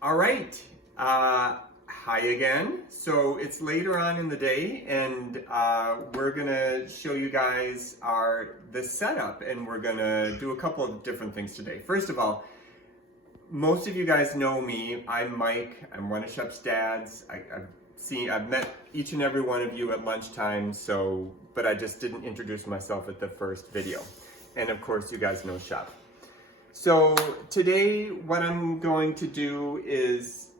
All right. Hi again. So it's later on in the day, and we're gonna show you guys the setup, and we're gonna do a couple of different things today. First of all, most of you guys know me. I'm Mike. I'm one of Shep's dads. I've met each and every one of you at lunchtime. But I just didn't introduce myself at the first video. And of course, you guys know Shep. So today, what I'm going to do is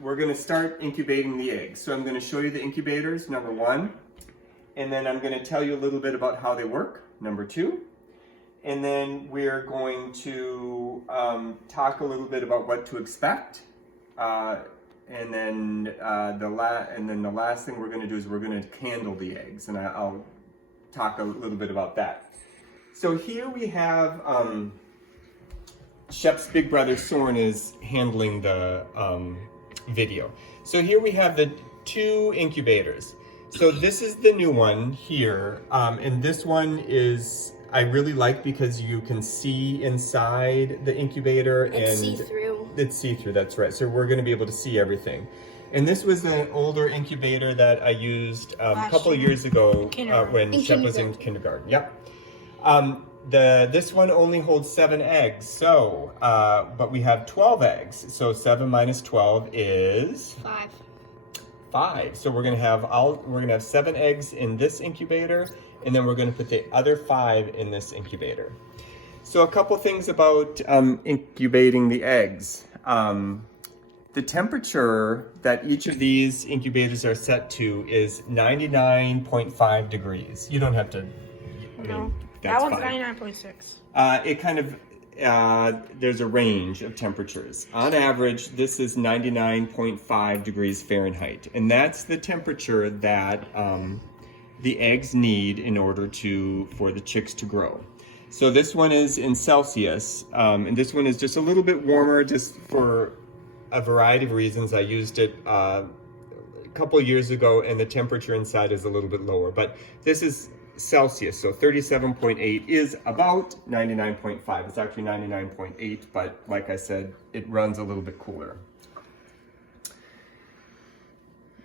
we're going to start incubating the eggs. So I'm going to show you the incubators, number one, and then I'm going to tell you a little bit about how they work, number two, and then we're going to talk a little bit about what to expect, and then the last thing we're going to do is we're going to candle the eggs, and I'll talk a little bit about that. So here we have. Shep's big brother Soren is handling the video. So here we have the two incubators. So this is the new one here, and this one is I really like because you can see inside the incubator It's see-through. It's see-through. That's right. So we're going to be able to see everything. And this was an older incubator that I used a couple of years ago when Shep was in kindergarten. Yep. This one only holds 7 eggs, so, but we have 12 eggs. So 7 minus 12 is? 5. So we're gonna have 7 eggs in this incubator, and then we're gonna put the other 5 in this incubator. So a couple things about incubating the eggs. The temperature that each of these incubators are set to is 99.5 degrees. You don't have to, No. that's that one's fine. 99.6. It kind of, there's a range of temperatures. On average, this is 99.5 degrees Fahrenheit. And that's the temperature that the eggs need in order for the chicks to grow. So this one is in Celsius, and this one is just a little bit warmer just for a variety of reasons. I used it a couple of years ago, and the temperature inside is a little bit lower. But this is Celsius, so 37.8 is about 99.5. It's actually 99.8, but like I said, it runs a little bit cooler.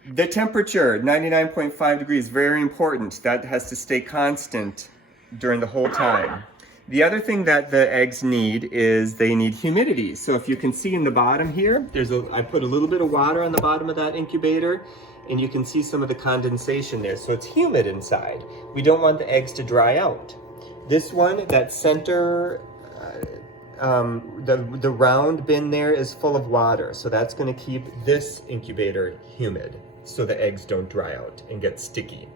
The temperature, 99.5 degrees, very important. That has to stay constant during the whole time. The other thing that the eggs need is they need humidity. So if you can see in the bottom here, I put a little bit of water on the bottom of that incubator, and you can see some of the condensation there. So it's humid inside. We don't want the eggs to dry out. This one, that center, the round bin there is full of water. So that's gonna keep this incubator humid so the eggs don't dry out and get sticky.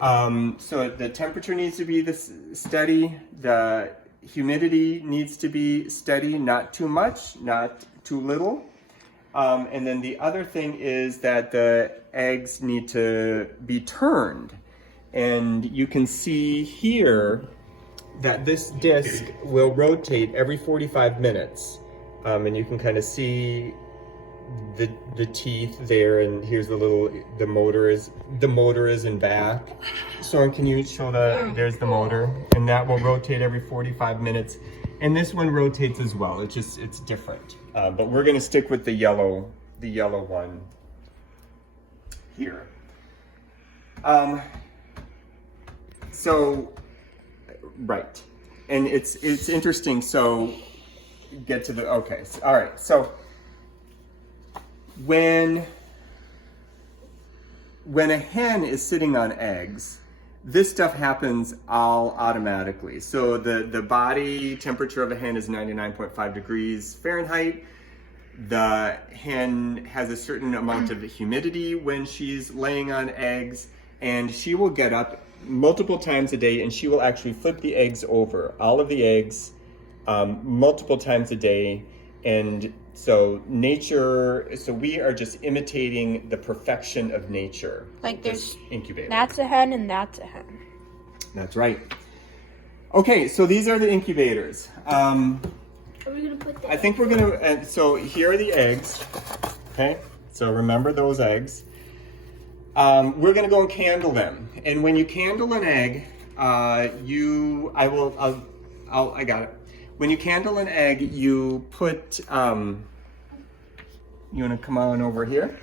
So the temperature needs to be steady. The humidity needs to be steady, not too much, not too little. And then the other thing is that the eggs need to be turned. And you can see here that this disc will rotate every 45 minutes. And you can kind of see the teeth there, and here's the motor is in back. So can you show there's the motor, and that will rotate every 45 minutes. And this one rotates as well. It's different. But we're gonna stick with the yellow one here. Right. And it's interesting. So get to okay. All right. So when a hen is sitting on eggs, this stuff happens all automatically. So the body temperature of a hen is 99.5 degrees Fahrenheit. The hen has a certain amount of humidity when she's laying on eggs, and she will get up multiple times a day and she will actually flip the eggs over, all of the eggs, multiple times a day. And so we are just imitating the perfection of nature. Like this incubator. That's a hen and that's a hen. That's right. Okay, so these are the incubators. Are we gonna put the I think we're gonna, so here are the eggs, okay? So remember those eggs. We're gonna go and candle them. And when you candle an egg, I got it. When you candle an egg, you put you want to come on over here?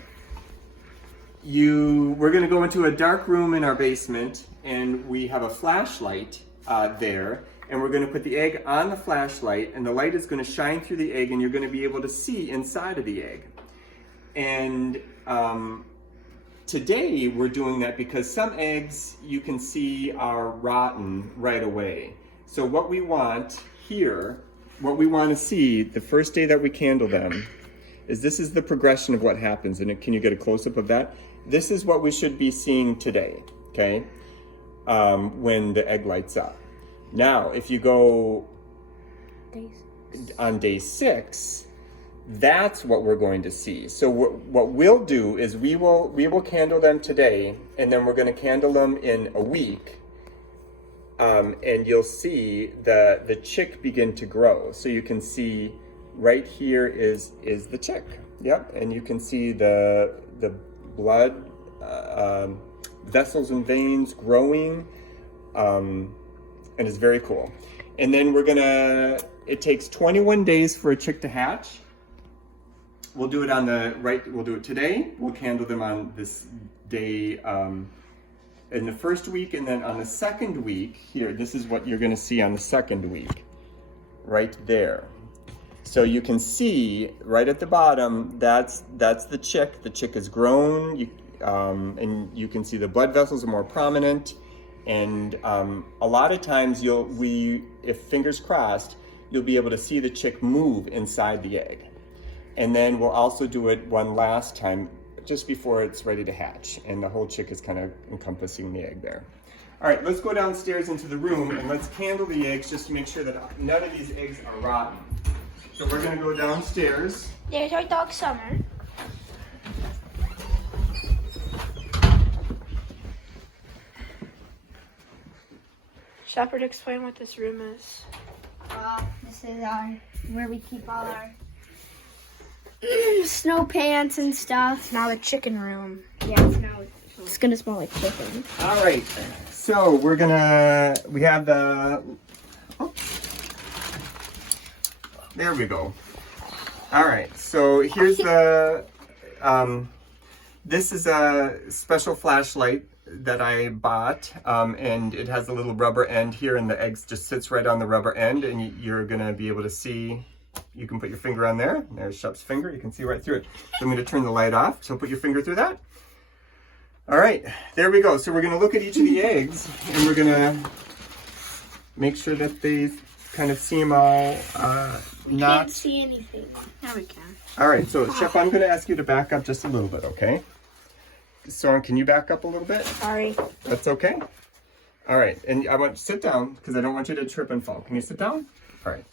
We're going to go into a dark room in our basement, and we have a flashlight there, and we're going to put the egg on the flashlight, and the light is going to shine through the egg, and you're going to be able to see inside of the egg. And today we're doing that because some eggs you can see are rotten right away. So what we want here, what we want to see the first day that we candle them, is this is the progression of what happens. And can you get a close-up of that? This is what we should be seeing today, okay? When the egg lights up. Now, if you go on day 6, that's what we're going to see. So what we'll do is we will candle them today, and then we're going to candle them in a week, and you'll see the chick begin to grow. So you can see right here is the chick. Yep, and you can see the blood vessels and veins growing, and it's very cool. And then it takes 21 days for a chick to hatch. We'll do it we'll do it today. We'll candle them on this day in the first week, and then on the second week, here, this is what you're gonna see on the second week, right there. So you can see right at the bottom, that's the chick. The chick is grown, and you can see the blood vessels are more prominent. And a lot of times if fingers crossed, you'll be able to see the chick move inside the egg. And then we'll also do it one last time just before it's ready to hatch. And the whole chick is kind of encompassing the egg there. All right, let's go downstairs into the room and let's candle the eggs just to make sure that none of these eggs are rotten. So we're gonna go downstairs. There's our dog Summer. Shepherd, explain what this room is. This is where we keep all our snow pants and stuff. Now the chicken room. Yeah, it's gonna smell like chicken. All right, so we have there we go. All right, so here's this is a special flashlight that I bought, and it has a little rubber end here, and the egg just sits right on the rubber end, and you're gonna be able to see. You can put your finger on there. There's Shep's finger. You can see right through it. So I'm going to turn the light off. So put your finger through that. All right, there we go. So we're going to look at each of the eggs, and we're going to make sure that they kind of see them all. Can't see anything. Now we can. All right, so Shep, I'm going to ask you to back up just a little bit, okay? Soren, can you back up a little bit? Sorry. That's okay. All right, and I want you to sit down because I don't want you to trip and fall. Can you sit down? All right.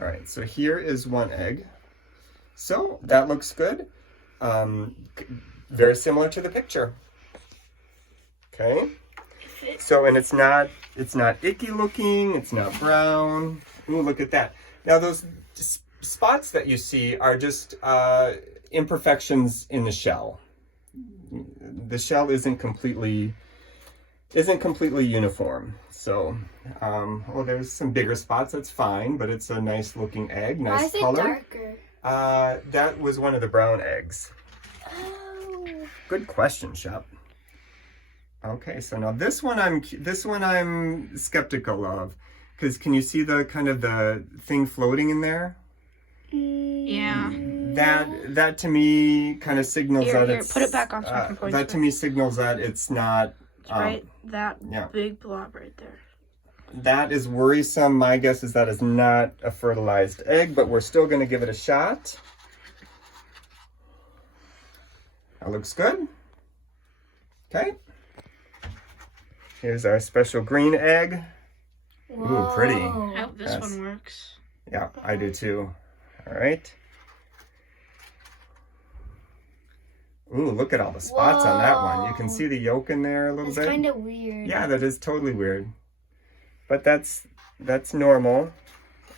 All right, so here is one egg. So that looks good. Very similar to the picture. Okay. So, and it's not icky looking, it's not brown. Ooh, look at that. Now those spots that you see are just imperfections in the shell. The shell isn't completely uniform. So, there's some bigger spots, that's fine, but it's a nice looking egg, nice color. Why is it darker? That was one of the brown eggs. Oh. Good question, Shep. Okay, so now this one I'm skeptical of, because can you see the kind of the thing floating in there? Yeah. That to me kind of signals that Here, it's put it back on so I can point that to me signals that it's not. Right, that big blob right there. That is worrisome. My guess is that is not a fertilized egg, but we're still going to give it a shot. That looks good. Okay. Here's our special green egg. Whoa. Ooh, pretty. I hope this one works. Yeah, I do too. All right. Ooh, look at all the spots on that one. You can see the yolk in there a little bit. It's kind of weird. Yeah, that is totally weird. But that's normal.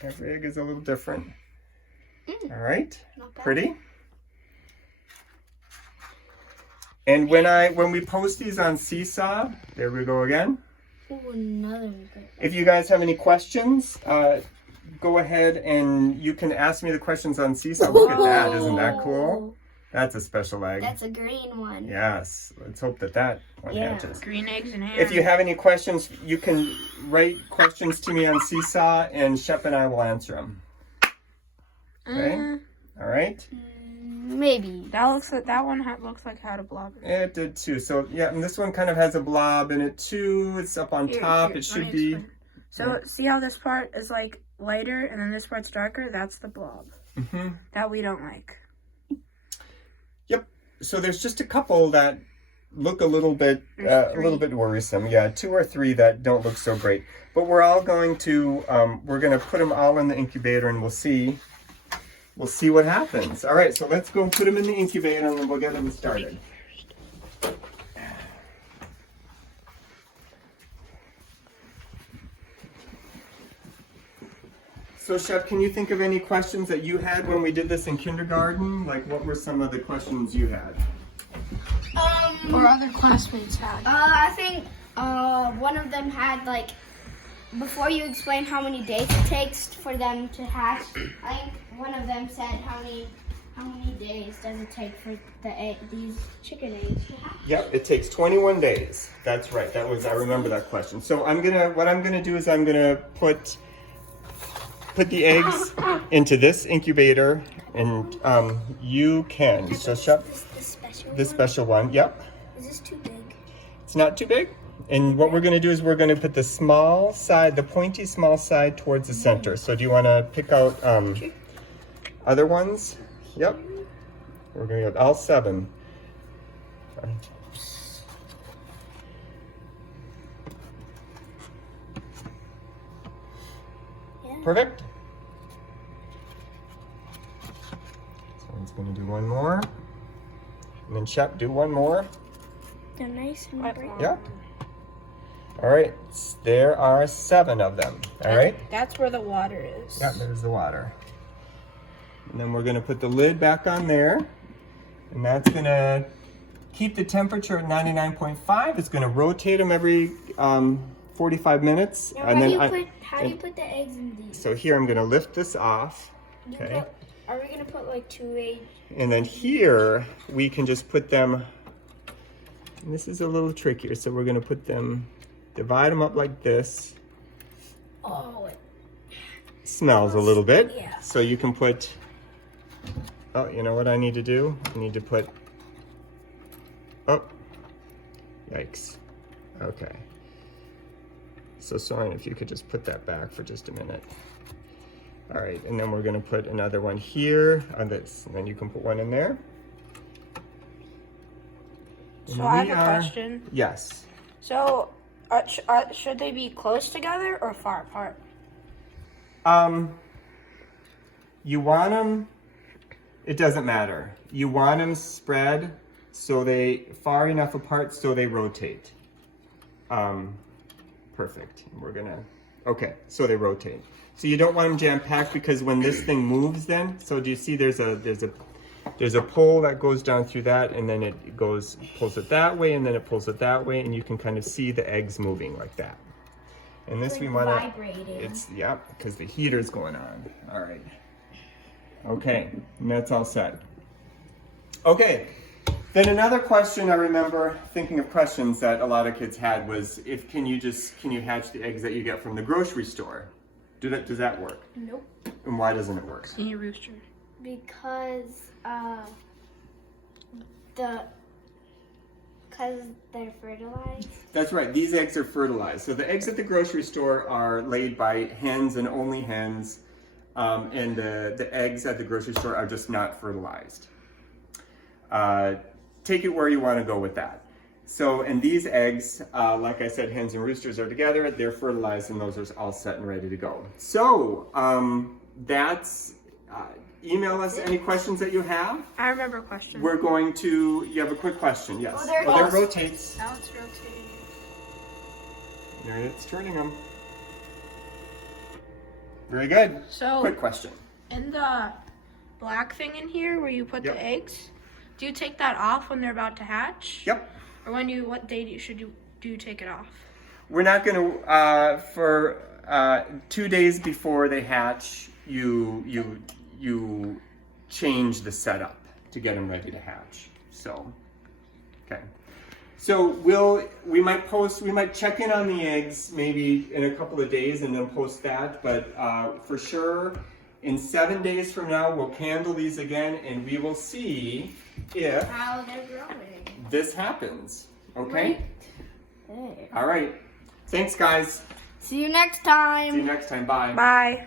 Every egg is a little different. All right. Pretty. And when we post these on Seesaw, there we go again. Ooh, another good. If you guys have any questions, go ahead and you can ask me the questions on Seesaw. Look at that. Isn't that cool? That's a special egg. That's a green one. Yes. Let's hope that that one Yeah. hatches. Green eggs and ham. If you have any questions, you can write questions to me on Seesaw, and Shep and I will answer them. Okay. All right. Maybe. That looks like looks like it had a blob. It did too. So yeah, and this one kind of has a blob in it too. It's up on top. It should be. Explain. So see how this part is like lighter and then this part's darker? That's the blob. Mm-hmm. That we don't like. Yep. So there's just a couple that look a little bit worrisome. Yeah, 2 or 3 that don't look so great. But we're all going to put them all in the incubator, and we'll see what happens. All right, so let's go put them in the incubator, and then we'll get them started. So, Chef, can you think of any questions that you had when we did this in kindergarten? Like, what were some of the questions you had? Or other classmates had. I think one of them had like, before you explain how many days it takes for them to hatch, I think one of them said how many days does it take for these chicken eggs to hatch? Yep, it takes 21 days. That's right. I remember that question. So what I'm gonna do is I'm gonna put the eggs into this incubator, and you can. So Shep, this special one. Yep. Is this too big? It's not too big. And what we're going to do is we're going to put the small side, the pointy small side towards the center. So do you want to pick out other ones? Yep. We're going to get all 7. Yeah. Perfect. So one's going to do one more. And then Shep, do one more. They're nice and bright. Yep. All right, there are 7 of them. All right. That's where the water is. Yeah, there's the water. And then we're gonna put the lid back on there, and that's gonna keep the temperature at 99.5. It's gonna rotate them every 45 minutes. Now, and how do you put the eggs in these? So here I'm gonna lift this off. Okay. Are we gonna put like 2 eggs? And then here we can just put them. And this is a little trickier, so we're gonna put them. Divide them up like this. Oh, it Smells a little bit. Yeah. So you can put, oh, you know what I need to do? I need to put, oh, yikes. Okay. So Soren, if you could just put that back for just a minute. All right, and then we're gonna put another one here on this, and then you can put one in there. So I have a question. Yes. So should they be close together or far apart? You want them, it doesn't matter. You want them spread so they far enough apart so they rotate. Perfect. We're gonna, okay, so they rotate. So you don't want them jam-packed, because when this thing moves then, so do you see there's a pole that goes down through that, and then it pulls it that way, and then it pulls it that way, and you can kind of see the eggs moving like that. And this we want to, vibrating. yeah, because the heater's going on. All right. Okay, and that's all set. Okay, then another question I remember thinking of questions that a lot of kids had was, can you hatch the eggs that you get from the grocery store? Does that work? Nope. And why doesn't it work? Skinny rooster. Because they're fertilized. That's right, these eggs are fertilized. So the eggs at the grocery store are laid by hens and only hens, and the eggs at the grocery store are just not fertilized. Take it where you want to go with that. So, and these eggs, like I said, hens and roosters are together, they're fertilized, and those are all set and ready to go. So, email us any questions that you have. I remember a question. We're going to, you have a quick question, yes. Oh, there it There goes. it rotates. Now it's rotating. There it's turning them. Very good. So Quick question. in the black thing in here where you put Yep. the eggs, do you take that off when they're about to hatch? Yep. Or what day should you take it off? We're not going to, for 2 days before they hatch, you change the setup to get them ready to hatch. So, okay. So we might check in on the eggs maybe in a couple of days and then post that, but for sure in 7 days from now we'll candle these again and we will see if How they're growing. this happens. Okay? There. All right. Thanks guys. See you next time. See you next time. Bye. Bye.